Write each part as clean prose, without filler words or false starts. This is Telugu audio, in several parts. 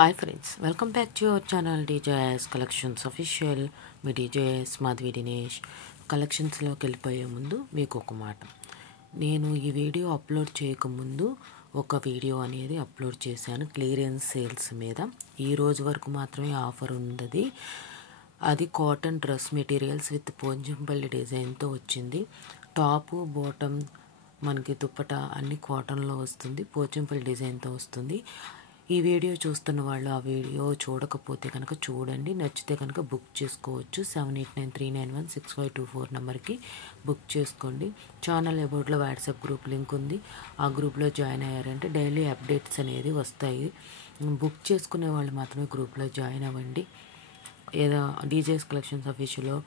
Hi friends, welcome back to your channel DJS Collections Official. Me DJS Madhavi Dinesh. కలెక్షన్స్లోకి వెళ్ళిపోయే ముందు మీకు ఒక మాట, నేను ఈ వీడియో అప్లోడ్ చేయకముందు ఒక వీడియో అనేది అప్లోడ్ చేశాను క్లియరెన్స్ సేల్స్ మీద. ఈ రోజు వరకు మాత్రమే ఆఫర్ ఉంది. అది cotton dress materials with Pochampally డిజైన్తో వచ్చింది. టాపు బాటమ్ మనకి దుప్పట అన్ని కాటన్లో వస్తుంది, పోచంపల్లి డిజైన్తో వస్తుంది. ఈ వీడియో చూస్తున్న వాళ్ళు ఆ వీడియో చూడకపోతే కనుక చూడండి, నచ్చితే కనుక బుక్ చేసుకోవచ్చు. 7893916524 నెంబర్కి బుక్ చేసుకోండి. ఛానల్ అబౌట్లో వాట్సాప్ గ్రూప్ లింక్ ఉంది, ఆ గ్రూప్లో జాయిన్ అయ్యారంటే డైలీ అప్డేట్స్ అనేది వస్తాయి. బుక్ చేసుకునే వాళ్ళు మాత్రమే గ్రూప్లో జాయిన్ అవ్వండి. ఏదో డీజేఎస్ కలెక్షన్స్ ఆఫీషియల్లో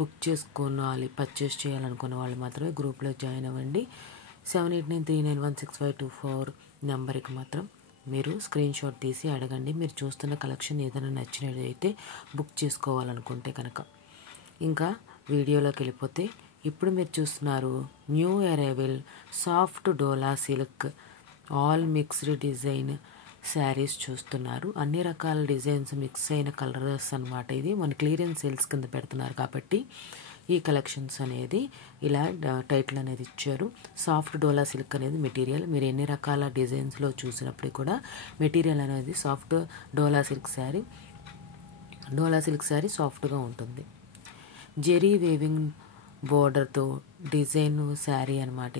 బుక్ చేసుకోవాలి, పర్చేస్ చేయాలనుకున్న వాళ్ళు మాత్రమే గ్రూప్లో జాయిన్ అవ్వండి. 7893916524 నెంబర్కి మాత్రం మీరు స్క్రీన్ షాట్ తీసి అడగండి. మీరు చూస్తున్న కలెక్షన్ ఏదైనా నచ్చినట్లయితే బుక్ చేసుకోవాలనుకుంటే కనుక. ఇంకా వీడియోలోకి వెళ్ళిపోతే, ఇప్పుడు మీరు చూస్తున్నారు new arrival soft dola silk all mixed design saris చూస్తున్నారు. అన్ని రకాల డిజైన్స్ మిక్స్ అయిన కలర్స్ అన్నమాట. ఇది మన క్లియరెన్స్ సేల్స్ కింద పెడుతున్నారు కాబట్టి ఈ కలెక్షన్స్ అనేది ఇలా టైటిల్ అనేది ఇచ్చారు. సాఫ్ట్ డోలా సిల్క్ అనేది మెటీరియల్. మీరు ఎన్ని రకాల డిజైన్స్లో చూసినప్పుడు కూడా మెటీరియల్ అనేది సాఫ్ట్ డోలా సిల్క్ శారీ సాఫ్ట్గా ఉంటుంది. జెరీ వేవింగ్ బోర్డర్తో డిజైన్ శారీ అన్నమాట.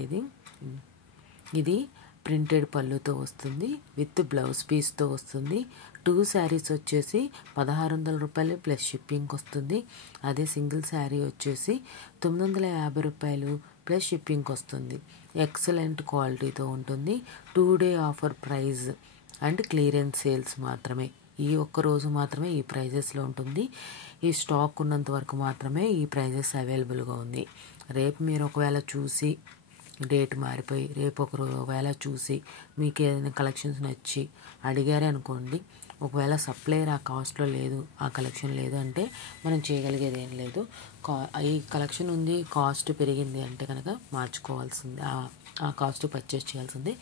ఇది ప్రింటెడ్ పళ్ళుతో వస్తుంది, విత్ బ్లౌజ్ పీస్తో వస్తుంది. 2 శారీస్ వచ్చేసి 1600 రూపాయలు ప్లస్ షిప్పింగ్ వస్తుంది. అదే సింగిల్ శారీ వచ్చేసి 950 రూపాయలు ప్లస్ షిప్పింగ్ వస్తుంది. ఎక్సలెంట్ క్వాలిటీతో ఉంటుంది. 2 day offer price and clearance sales మాత్రమే. ఈ ఒక్క రోజు మాత్రమే ఈ ప్రైజెస్లో ఉంటుంది. ఈ స్టాక్ ఉన్నంత వరకు మాత్రమే ఈ ప్రైజెస్ అవైలబుల్గా ఉంది. రేపు మీరు ఒకవేళ చూసి డేట్ మారిపోయి రేపు ఒకవేళ చూసి మీకు ఏదైనా కలెక్షన్స్ నచ్చి అడిగారే అనుకోండి, ఒకవేళ సప్లైర్ ఆ కాస్ట్లో లేదు, ఆ కలెక్షన్ లేదు అంటే మనం చేయగలిగేది ఏం లేదు. ఈ కలెక్షన్ ఉంది, కాస్ట్ పెరిగింది అంటే కనుక మార్చుకోవాల్సింది, ఆ కాస్ట్ పర్చేస్ చేయాల్సిందే.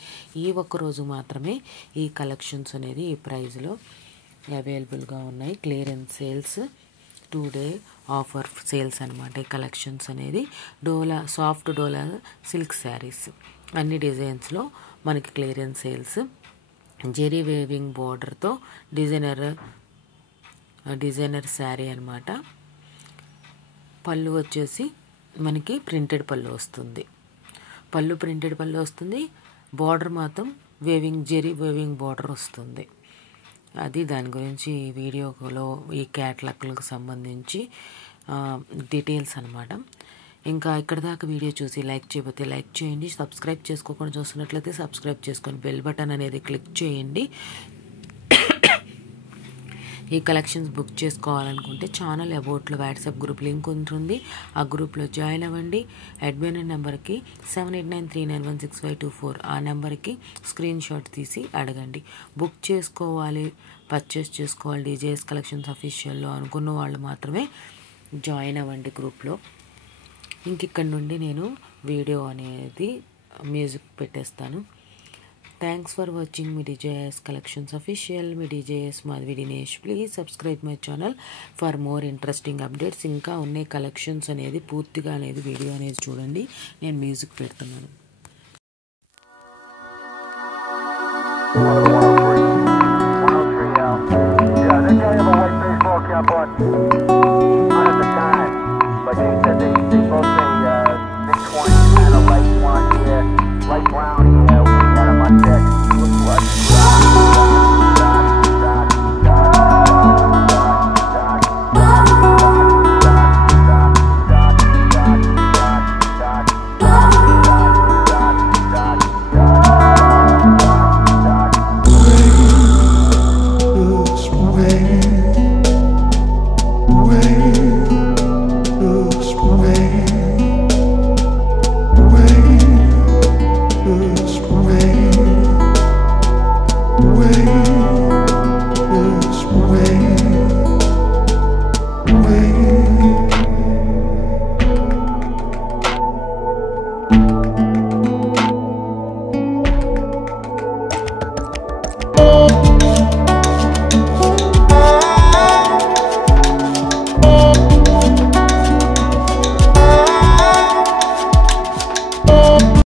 ఈ ఒక్క రోజు మాత్రమే ఈ కలెక్షన్స్ అనేది ఈ ప్రైస్లో అవైలబుల్గా ఉన్నాయి. Clearance sales 2 day offer sales అనమాట. ఈ కలెక్షన్స్ అనేది సాఫ్ట్ డోలా సిల్క్ శారీస్ అన్ని డిజైన్స్లో మనకి క్లియరెన్స్ సేల్స్. జెరీ వేవింగ్ బోర్డర్తో డిజైనర్ శారీ అనమాట. పళ్ళు వచ్చేసి మనకి ప్రింటెడ్ పళ్ళు వస్తుంది. ప్రింటెడ్ పళ్ళు వస్తుంది. బార్డర్ మాత్రం జెరీ వేవింగ్ బార్డర్ వస్తుంది. అది దాని గురించి ఈ వీడియోలో ఈ క్యాటలాగ్లకు సంబంధించి డీటెయిల్స్ అనమాట. ఇంకా ఇక్కడ దాకా వీడియో చూసి లైక్ చేయకపోతే లైక్ చేయండి. సబ్స్క్రైబ్ చేసుకోకుండా చూస్తున్నట్లయితే సబ్స్క్రైబ్ చేసుకొని బెల్ బటన్ అనేది క్లిక్ చేయండి. ఈ కలెక్షన్స్ బుక్ చేసుకోవాలనుకుంటే ఛానల్ అబౌట్లో వాట్సాప్ గ్రూప్ లింక్ ఉంటుంది, ఆ గ్రూప్లో జాయిన్ అవ్వండి. అడ్మిన్ నెంబర్కి 7893916524 ఆ నెంబర్కి స్క్రీన్ షాట్ తీసి అడగండి. బుక్ చేసుకోవాలి, పర్చేస్ చేసుకోవాలి డీజేఎస్ కలెక్షన్స్ అఫీషియల్లో అనుకున్న వాళ్ళు మాత్రమే జాయిన్ అవ్వండి గ్రూప్లో. ఇక్కడ నుండి నేను వీడియో అనేది మ్యూజిక్ పెట్టేస్తాను. Thanks for watching me DJS Collections Official. Me DJS Madhavi Dinesh. Please subscribe my channel for more interesting updates. ఇంకా ఉన్నాయి కలెక్షన్స్ అనేది పూర్తిగా అనేది వీడియో అనేది చూడండి. నేను మ్యూజిక్ పెడుతున్నాను.